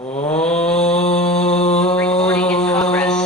Recording in progress.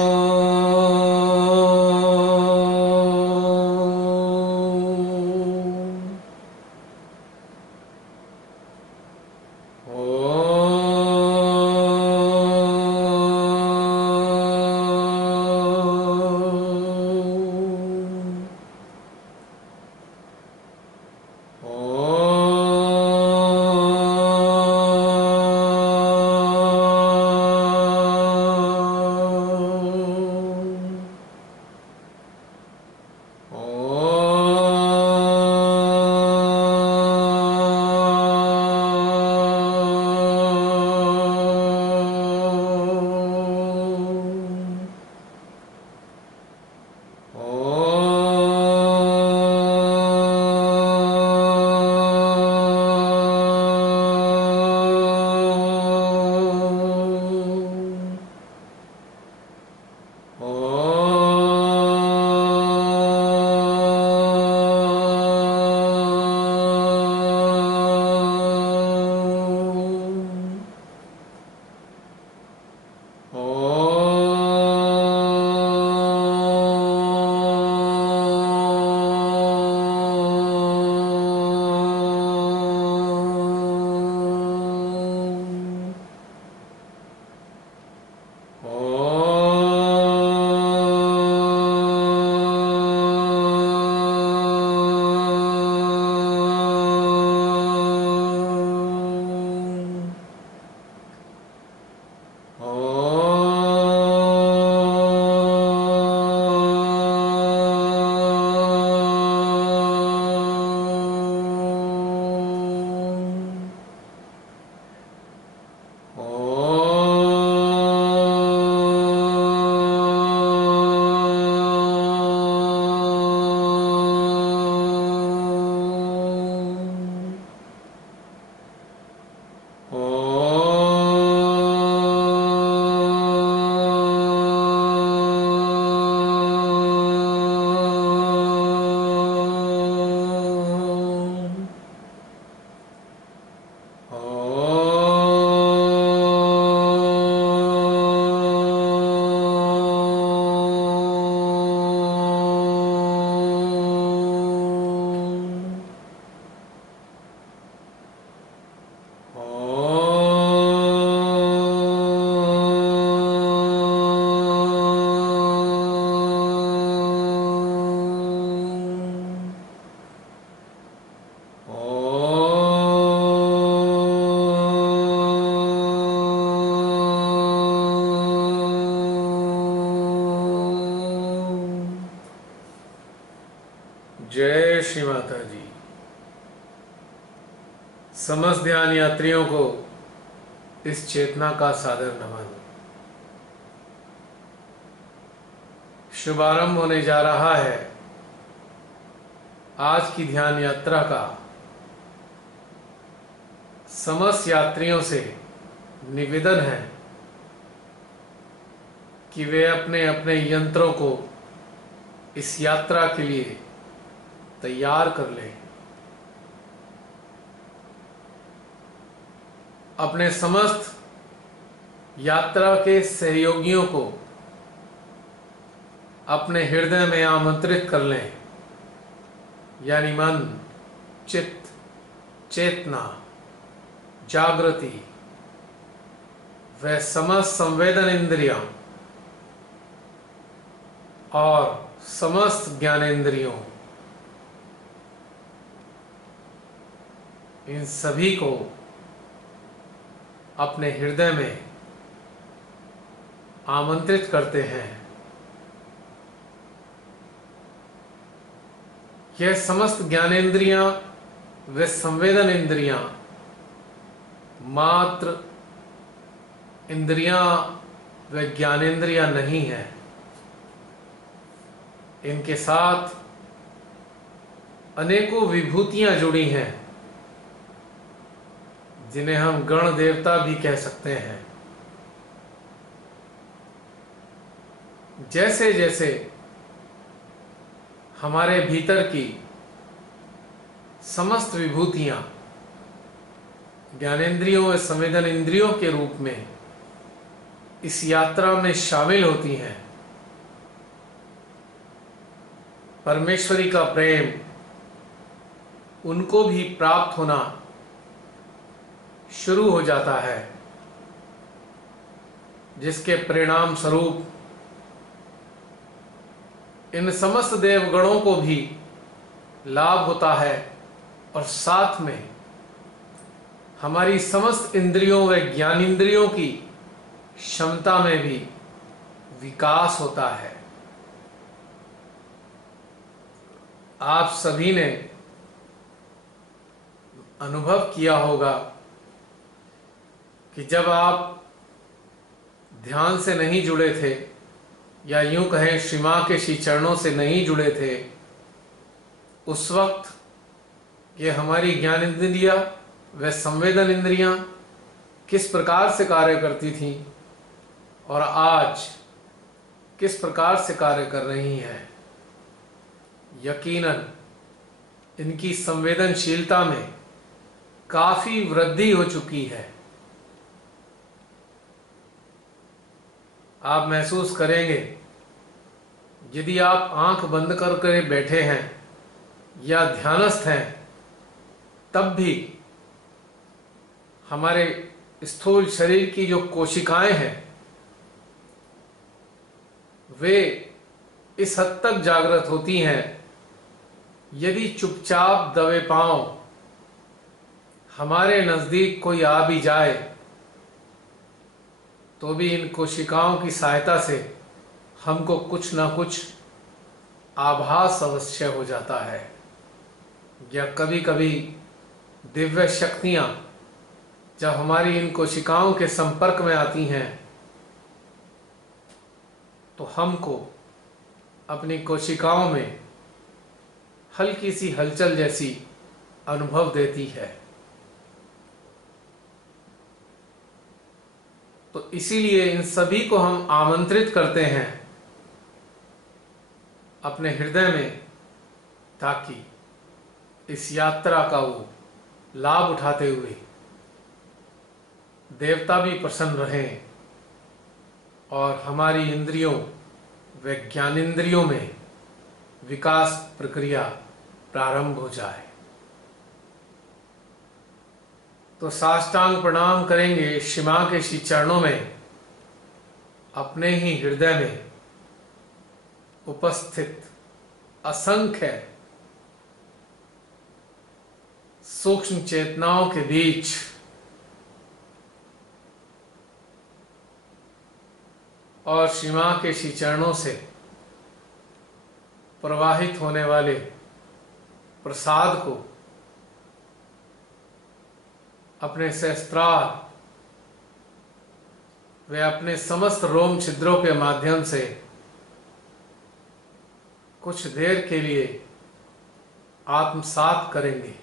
जय श्री माता जी। समस्त ध्यान यात्रियों को इस चेतना का सादर नमन। शुभारंभ होने जा रहा है आज की ध्यान यात्रा का। समस्त यात्रियों से निवेदन है कि वे अपने अपने यंत्रों को इस यात्रा के लिए तैयार कर लें। अपने समस्त यात्रा के सहयोगियों को अपने हृदय में आमंत्रित कर लें, यानी मन, चित्त, चेतना, जागृति व समस्त संवेदन इंद्रियां और समस्त ज्ञानेंद्रियों, इन सभी को अपने हृदय में आमंत्रित करते हैं। यह समस्त ज्ञानेंद्रियां व संवेदन इंद्रियां मात्र इंद्रियां व ज्ञानेंद्रियां नहीं है। इनके साथ अनेकों विभूतियां जुड़ी हैं, जिन्हें हम गण देवता भी कह सकते हैं। जैसे जैसे हमारे भीतर की समस्त विभूतियां ज्ञानेंद्रियों व संवेदन इंद्रियों के रूप में इस यात्रा में शामिल होती हैं, परमेश्वरी का प्रेम उनको भी प्राप्त होना शुरू हो जाता है, जिसके परिणाम स्वरूप इन समस्त देवगणों को भी लाभ होता है और साथ में हमारी समस्त इंद्रियों व ज्ञानेंद्रियों की क्षमता में भी विकास होता है। आप सभी ने अनुभव किया होगा कि जब आप ध्यान से नहीं जुड़े थे, या यूं कहें श्री मां के श्री चरणों से नहीं जुड़े थे, उस वक्त ये हमारी ज्ञान इंद्रियां व संवेदन इंद्रियां किस प्रकार से कार्य करती थीं और आज किस प्रकार से कार्य कर रही हैं। यकीनन इनकी संवेदनशीलता में काफी वृद्धि हो चुकी है। आप महसूस करेंगे, यदि आप आंख बंद करके बैठे हैं या ध्यानस्थ हैं, तब भी हमारे स्थूल शरीर की जो कोशिकाएं हैं वे इस हद तक जागृत होती हैं, यदि चुपचाप दबे पांव हमारे नजदीक कोई आ भी जाए तो भी इन कोशिकाओं की सहायता से हमको कुछ ना कुछ आभास अवश्य हो जाता है, या कभी कभी दिव्य शक्तियां जब हमारी इन कोशिकाओं के संपर्क में आती हैं तो हमको अपनी कोशिकाओं में हल्की सी हलचल जैसी अनुभव देती है। तो इसीलिए इन सभी को हम आमंत्रित करते हैं अपने हृदय में, ताकि इस यात्रा का वो लाभ उठाते हुए देवता भी प्रसन्न रहें और हमारी इंद्रियों व ज्ञानेंद्रियों में विकास प्रक्रिया प्रारंभ हो जाए। तो साष्टांग प्रणाम करेंगे श्री मां के श्री चरणों में, अपने ही हृदय में उपस्थित असंख्य सूक्ष्म चेतनाओं के बीच और श्री मां के श्री चरणों से प्रवाहित होने वाले प्रसाद को अपने सहस्त्रार वे अपने समस्त रोम छिद्रों के माध्यम से कुछ देर के लिए आत्मसात करेंगे।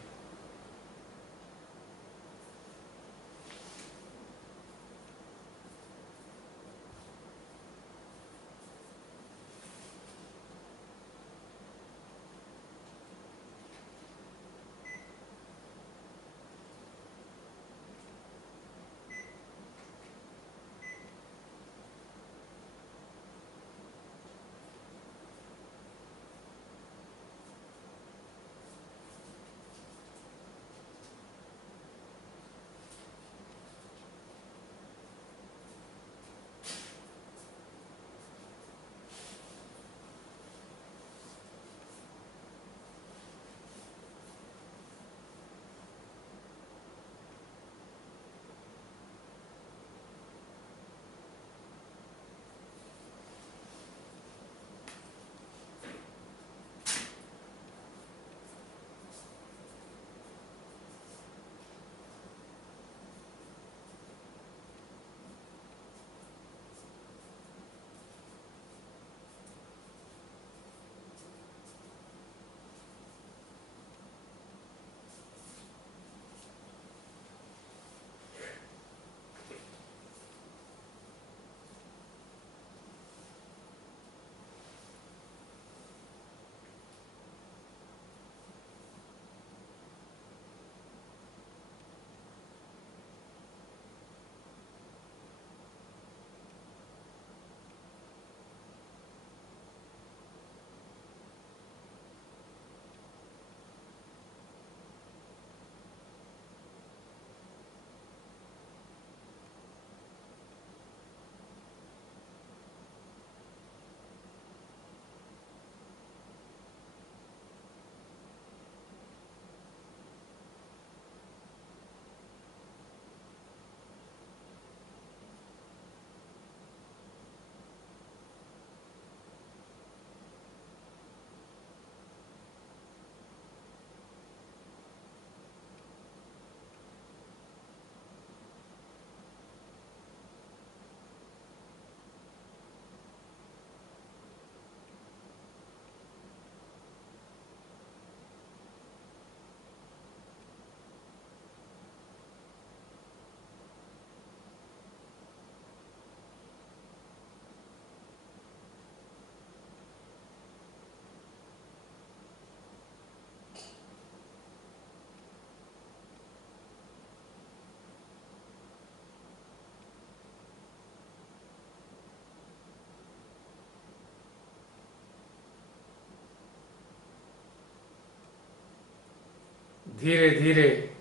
धीरे धीरे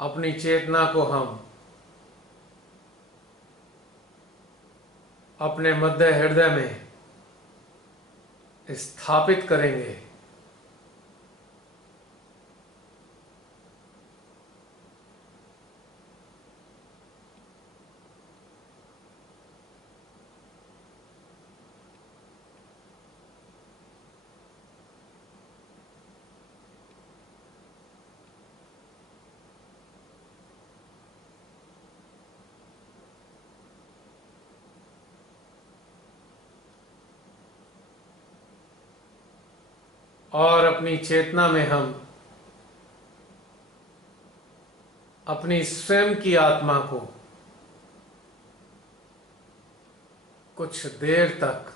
अपनी चेतना को हम अपने मध्य हृदय में स्थापित करेंगे। और अपनी चेतना में हम अपनी स्वयं की आत्मा को कुछ देर तक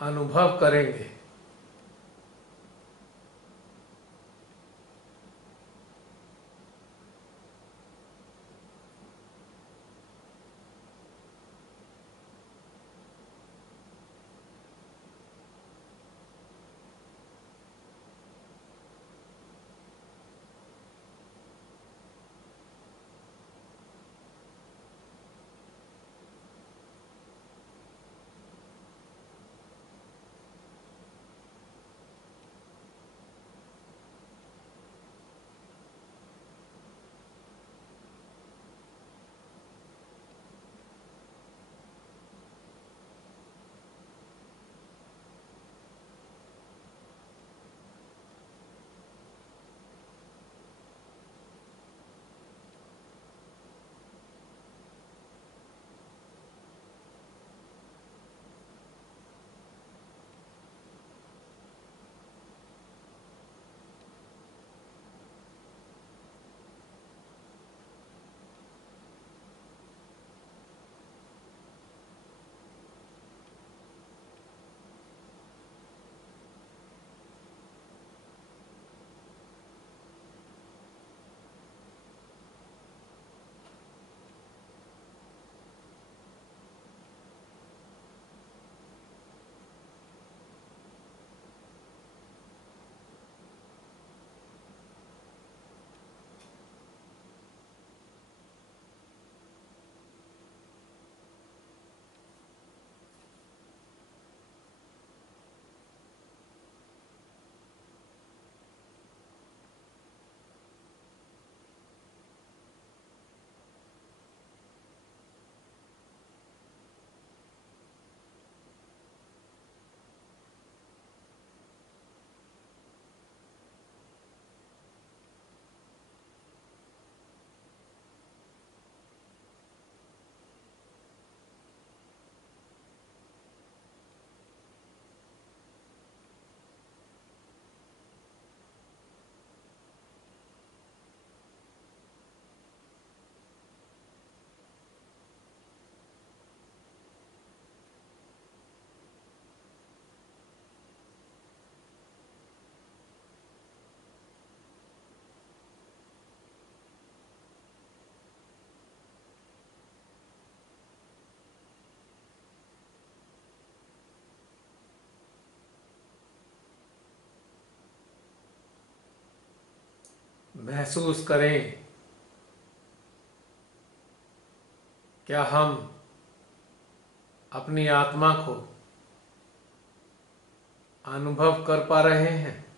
अनुभव करेंगे। महसूस करें क्या हम अपनी आत्मा को अनुभव कर पा रहे हैं।